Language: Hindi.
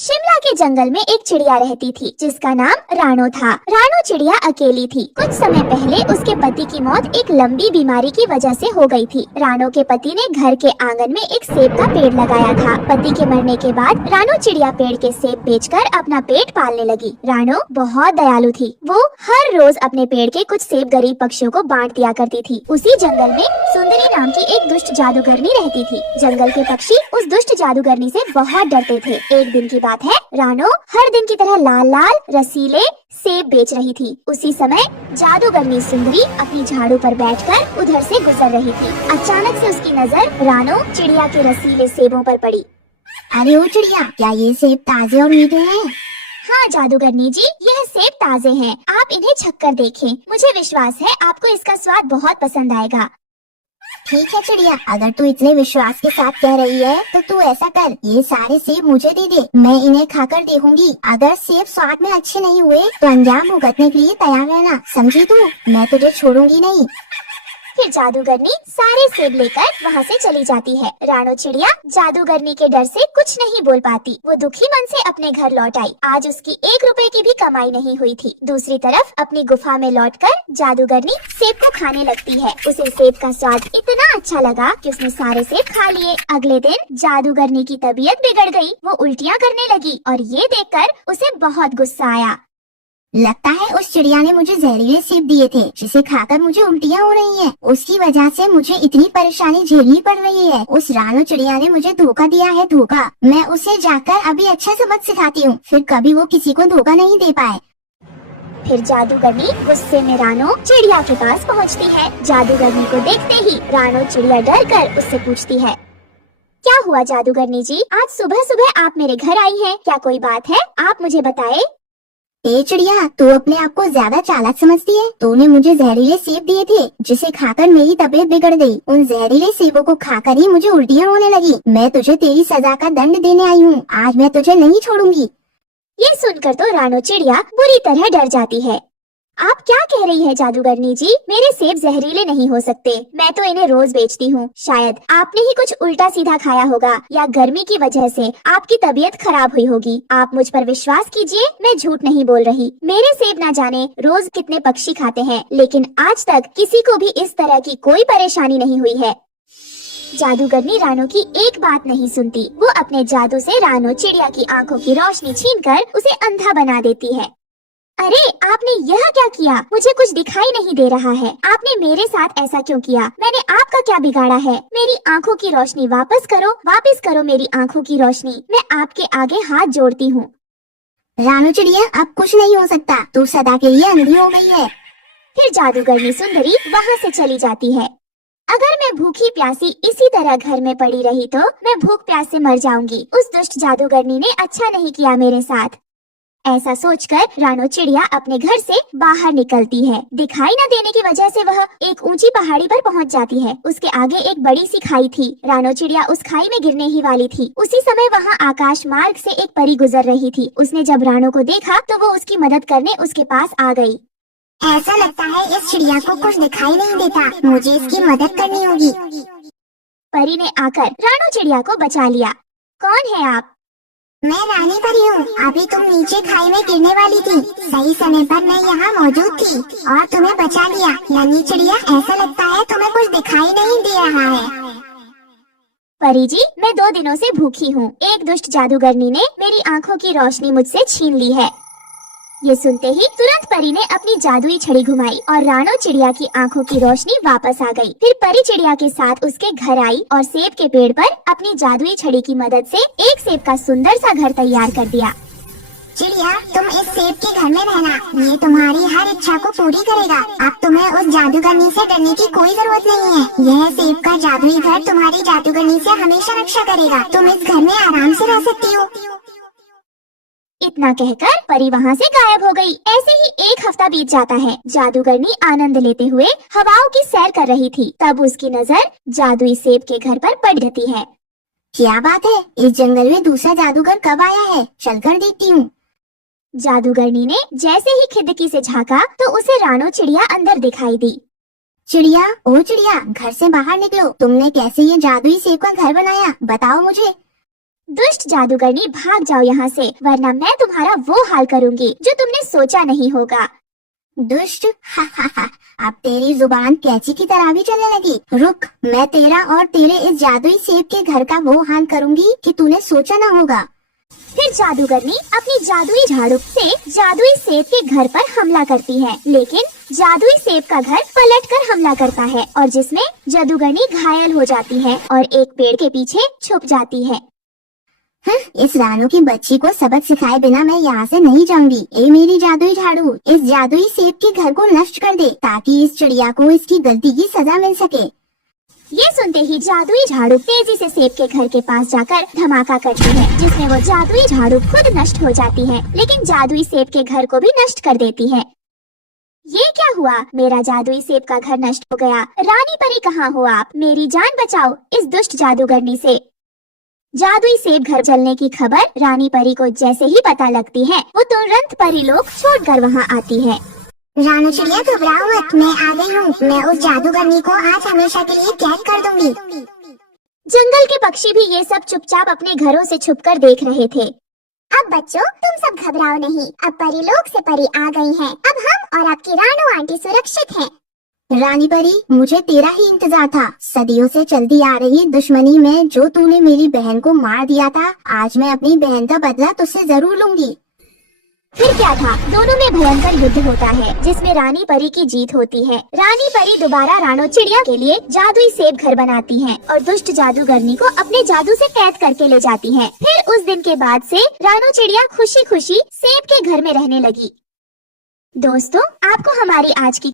शिमला के जंगल में एक चिड़िया रहती थी जिसका नाम रानो था। रानो चिड़िया अकेली थी। कुछ समय पहले उसके पति की मौत एक लंबी बीमारी की वजह से हो गई थी। रानो के पति ने घर के आंगन में एक सेब का पेड़ लगाया था। पति के मरने के बाद रानो चिड़िया पेड़ के सेब बेचकर अपना पेट पालने लगी। रानो बहुत दयालु थी। वो हर रोज अपने पेड़ के कुछ सेब गरीब पक्षियों को बांट दिया करती थी। उसी जंगल में सुंदरी नाम की एक दुष्ट जादूगरनी रहती थी। जंगल के पक्षी उस दुष्ट जादूगरनी से बहुत डरते थे। एक दिन की बात है, रानो हर दिन की तरह लाल लाल रसीले सेब बेच रही थी। उसी समय जादूगरनी सुंदरी अपनी झाड़ू पर बैठकर उधर से गुजर रही थी। अचानक से उसकी नजर रानो चिड़िया के रसीले सेबों पर पड़ी। अरे ओ चिड़िया, क्या ये सेब ताजे और मीठे हैं? हाँ जादूगरनी जी, यह सेब ताजे हैं। आप इन्हें छक्कर देखें। मुझे विश्वास है आपको इसका स्वाद बहुत पसंद आएगा। ठीक है चिड़िया, अगर तू इतने विश्वास के साथ कह रही है तो तू ऐसा कर, ये सारे सेब मुझे दे दे। मैं इन्हें खाकर देखूंगी। अगर सेब स्वाद में अच्छे नहीं हुए तो अंजाम भुगतने के लिए तैयार रहना, समझी तू? मैं तुझे छोड़ूंगी नहीं। फिर जादूगरनी सारे सेब लेकर वहाँ से चली जाती है। रानो चिड़िया जादूगरनी के डर से कुछ नहीं बोल पाती। वो दुखी मन से अपने घर लौट आई। आज उसकी 1 रुपए की भी कमाई नहीं हुई थी। दूसरी तरफ अपनी गुफा में लौटकर जादूगरनी सेब को खाने लगती है। उसे सेब का स्वाद इतना अच्छा लगा कि उसने सारे सेब खा लिए। अगले दिन जादूगरनी की तबीयत बिगड़ गई। वो उल्टियाँ करने लगी और ये देखकर उसे बहुत गुस्सा आया। लगता है उस चिड़िया ने मुझे जहरीले सेब दिए थे, जिसे खाकर मुझे उल्टियाँ हो रही हैं। उसकी वजह से मुझे इतनी परेशानी झेलनी पड़ रही है। उस रानो चिड़िया ने मुझे धोखा दिया है, धोखा। मैं उसे जाकर अभी अच्छा सबक सिखाती हूँ, फिर कभी वो किसी को धोखा नहीं दे पाए। फिर जादूगरनी गुस्से में रानो चिड़िया के पास पहुँचती है। जादूगरनी को देखते ही रानो चिड़िया डर कर उससे पूछती है, क्या हुआ जादूगरनी जी? आज सुबह सुबह आप मेरे घर आई हैं। क्या कोई बात है? आप मुझे बताएं। ए चिड़िया, तू अपने आप को ज्यादा चालाक समझती है। तूने मुझे जहरीले सेब दिए थे, जिसे खाकर मेरी तबीयत बिगड़ गई। उन जहरीले सेबों को खाकर ही मुझे उल्टियाँ होने लगी। मैं तुझे तेरी सजा का दंड देने आई हूँ। आज मैं तुझे नहीं छोड़ूंगी। ये सुनकर तो रानो चिड़िया बुरी तरह डर जाती है। आप क्या कह रही है जादूगरनी जी? मेरे सेब जहरीले नहीं हो सकते। मैं तो इन्हें रोज बेचती हूँ। शायद आपने ही कुछ उल्टा सीधा खाया होगा या गर्मी की वजह से आपकी तबीयत खराब हुई होगी। आप मुझ पर विश्वास कीजिए, मैं झूठ नहीं बोल रही। मेरे सेब ना जाने रोज कितने पक्षी खाते हैं, लेकिन आज तक किसी को भी इस तरह की कोई परेशानी नहीं हुई है। जादूगरनी रानो की एक बात नहीं सुनती। वो अपने जादू से रानो चिड़िया की आंखों की रोशनी छीनकर उसे अंधा बना देती है। अरे आपने यह क्या किया? मुझे कुछ दिखाई नहीं दे रहा है। आपने मेरे साथ ऐसा क्यों किया? मैंने आपका क्या बिगाड़ा है? मेरी आंखों की रोशनी वापस करो मेरी आंखों की रोशनी। मैं आपके आगे हाथ जोड़ती हूँ। रानो चिड़िया, अब कुछ नहीं हो सकता। तू सदा के लिए अंधी हो गई है। फिर जादूगरनी सुंदरी वहाँ से चली जाती है। अगर मैं भूखी प्यासी इसी तरह घर में पड़ी रही तो मैं भूख प्यास से मर जाऊंगी। उस दुष्ट जादूगरनी ने अच्छा नहीं किया मेरे साथ। ऐसा सोचकर रानो चिड़िया अपने घर से बाहर निकलती है। दिखाई न देने की वजह से वह एक ऊंची पहाड़ी पर पहुंच जाती है। उसके आगे एक बड़ी सी खाई थी। रानो चिड़िया उस खाई में गिरने ही वाली थी। उसी समय वहां आकाश मार्ग से एक परी गुजर रही थी। उसने जब रानो को देखा तो वो उसकी मदद करने उसके पास आ गई। ऐसा लगता है इस चिड़िया को कुछ दिखाई नहीं देता, मुझे इसकी मदद करनी होगी। परी ने आकर रानो चिड़िया को बचा लिया। कौन है आप? मैं रानी परी हूँ। अभी तुम नीचे खाई में गिरने वाली थी। सही समय पर मैं यहाँ मौजूद थी और तुम्हें बचा लिया। नन्ही चिड़िया, ऐसा लगता है तुम्हें कुछ दिखाई नहीं दे रहा है। परी जी, मैं 2 दिनों से भूखी हूँ। एक दुष्ट जादूगरनी ने मेरी आंखों की रोशनी मुझसे छीन ली है। ये सुनते ही तुरंत परी ने अपनी जादुई छड़ी घुमाई और रानो चिड़िया की आंखों की रोशनी वापस आ गई। फिर परी चिड़िया के साथ उसके घर आई और सेब के पेड़ पर अपनी जादुई छड़ी की मदद से एक सेब का सुंदर सा घर तैयार कर दिया। चिड़िया, तुम इस सेब के घर में रहना। ये तुम्हारी हर इच्छा को पूरी करेगा। अब तुम्हें उस जादूगरनी से डरने की कोई जरूरत नहीं है। यह सेब का जादुई घर तुम्हारी जादूगरनी से हमेशा रक्षा करेगा। तुम इस घर में आराम से रह सकती हो। इतना कहकर परी वहाँ से गायब हो गई। ऐसे ही 1 हफ्ता बीत जाता है। जादूगरनी आनंद लेते हुए हवाओं की सैर कर रही थी। तब उसकी नजर जादुई सेब के घर पर पड़ जाती है। क्या बात है, इस जंगल में दूसरा जादूगर कब आया है? चलकर देखती हूँ। जादूगरनी ने जैसे ही खिड़की से झाँका तो उसे रानो चिड़िया अंदर दिखाई दी। चिड़िया, ओ चिड़िया, घर से बाहर निकलो। तुमने कैसे ये जादुई सेब का घर बनाया? बताओ मुझे। दुष्ट जादूगरनी, भाग जाओ यहाँ से, वरना मैं तुम्हारा वो हाल करूंगी जो तुमने सोचा नहीं होगा। दुष्ट, हा हा हा, अब तेरी जुबान कैंची की तरह भी चलने लगी। रुक, मैं तेरा और तेरे इस जादुई सेब के घर का वो हाल करूंगी कि तूने सोचा ना होगा। फिर जादूगरनी अपनी जादुई झाड़ू से जादुई सेब के घर पर हमला करती है, लेकिन जादुई सेब का घर पलटकर हमला करता है और जिसमें जादूगरनी घायल हो जाती है और एक पेड़ के पीछे छुप जाती है। इस रानू की बच्ची को सबक सिखाए बिना मैं यहाँ से नहीं जाऊंगी। ए मेरी जादुई झाड़ू, इस जादुई सेब के घर को नष्ट कर दे ताकि इस चिड़िया को इसकी गलती की सजा मिल सके। ये सुनते ही जादुई झाड़ू तेजी से सेब के घर के पास जाकर धमाका करती है, जिसमें वो जादुई झाड़ू खुद नष्ट हो जाती है, लेकिन जादुई सेब के घर को भी नष्ट कर देती है। ये क्या हुआ? मेरा जादुई सेब का घर नष्ट हो गया। रानी परी कहाँ हो आप? मेरी जान बचाओ इस दुष्ट जादूगरनी से। जादुई सेब घर जलने की खबर रानी परी को जैसे ही पता लगती है, वो तुरंत परी लोग छोड़कर वहाँ आती है। रानू चिड़िया घबराओ मत, मैं आ गई हूँ। मैं उस जादूगरनी को आज हमेशा के लिए कैद कर दूंगी। जंगल के पक्षी भी ये सब चुपचाप अपने घरों से छुपकर देख रहे थे। अब बच्चों, तुम सब घबराओ नहीं, अब परी लोग से परी आ गई हैं। अब हम और आपकी रानू आंटी सुरक्षित हैं। रानी परी, मुझे तेरा ही इंतजार था। सदियों से चलती आ रही दुश्मनी में जो तूने मेरी बहन को मार दिया था, आज मैं अपनी बहन का बदला तुझसे जरूर लूंगी। फिर क्या था, दोनों में भयंकर युद्ध होता है जिसमें रानी परी की जीत होती है। रानी परी दोबारा रानो चिड़िया के लिए जादुई सेब घर बनाती हैं और दुष्ट जादूगरनी को अपने जादू से कैद करके ले जाती हैं। फिर उस दिन के बाद से रानो चिड़िया खुशी खुशी सेब के घर में रहने लगी। दोस्तों, आपको हमारी आज की